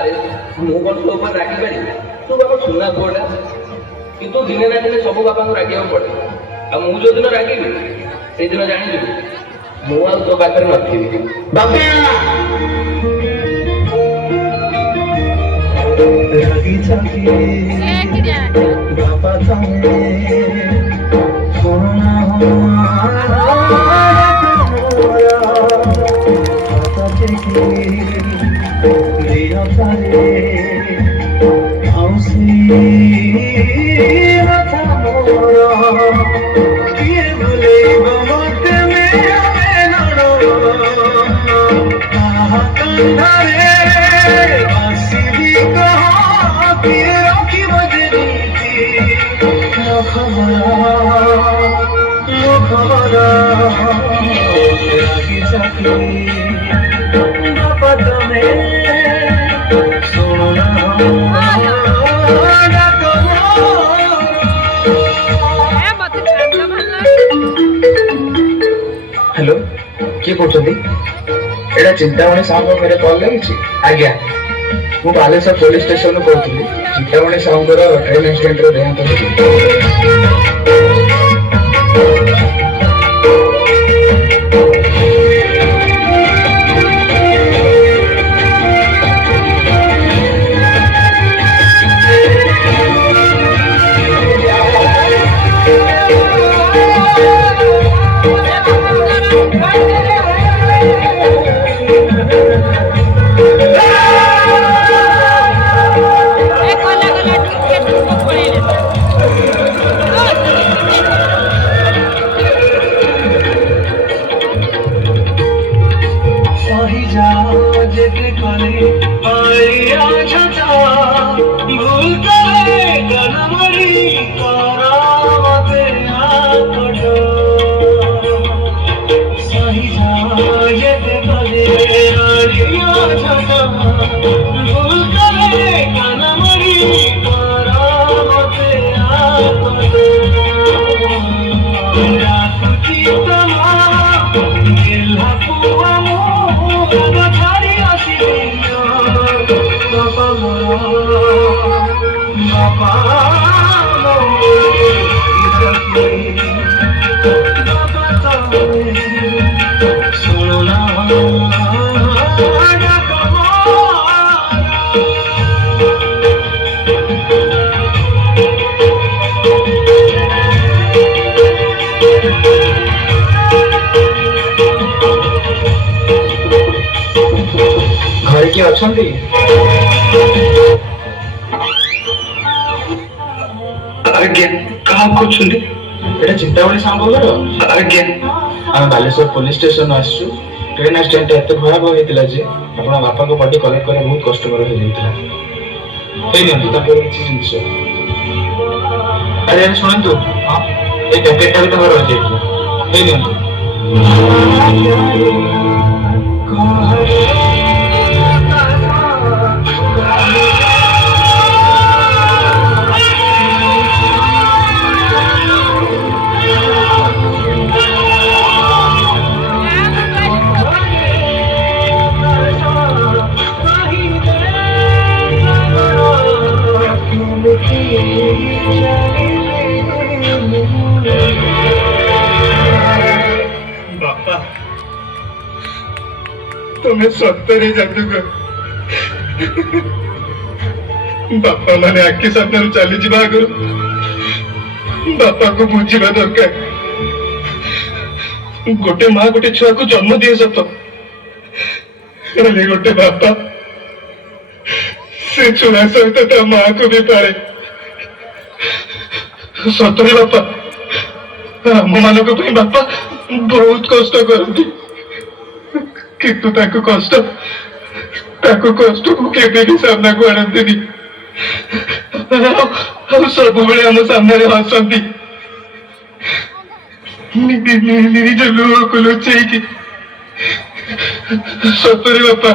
ଆରେ ମୁଁ କଣ ତୋ ଉପରେ ରାଗି ପାରିବି? ତୁ ବାପା ସୁନା ପୁଅଟା, କିନ୍ତୁ ଦିନେ ନା ଦିନେ ସବୁ ବାପାଙ୍କୁ ରାଗିବାକୁ ପଡେ। ଆଉ ମୁଁ ଯୋଉଦିନ ରାଗିବି ସେଇଦିନ ଜାଣିଯିବୁ ମୁଁ ଆଉ ତୋ ପାଖରେ ନଥିବି। ବାପା रागी जाके बाबा तमे सोना हमारा बाबा के लिया तारे आउसी माथा मोरा किए भूले मते में आवे नरो आहा कंधारे बासी कहा किए राखी बजनी थी खबरा रागी जाके बाबा तमे सोना हेलो किए कहते एटा चिंतामणि साहू मेरे कॉल लगी? आज्ञा मु बालेश्वर पुलिस स्टेशन कहती चिंतामणि साहू ट्रेन एक्सीडेंट देहांत हो। घर किए अच्छा आज्ञा क्या करछुंदी एटा चिंतामणि साहू घर आज्ञा आम बालेश्वर पुलिस स्टेशन आसु ट्रेन एक्सीडेंट एत भयावह होता जे अपना बापा को बॉडी कलेक्ट करने बहुत कष्टकर हो जाता किसी जिनस अरे शुणु हाँ ये पैकेटा भी रही बापा तुम्हें सत्तरे जादूगर बापा माने आखि सामने चली जा आगे बापा को बुझा दरकार गोटे माँ गोटे छुआ को जन्म दिए सत गोटे बापा से छुआ सहित ता माँ को भी पारे सतरे बापा आम मान बापा बहुत कष्ट करती किंतु कष्ट को केबे भी सामना को आनती सब बेले आम सामने हसती निज लुह को लुचई सतरे बापा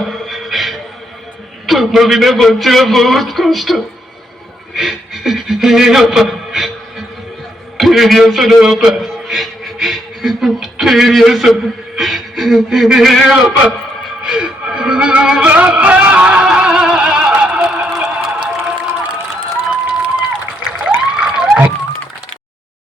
तुम बिना बचा बहुत कष्ट बापा फेरी आस बापा फेरी आस बापा बापा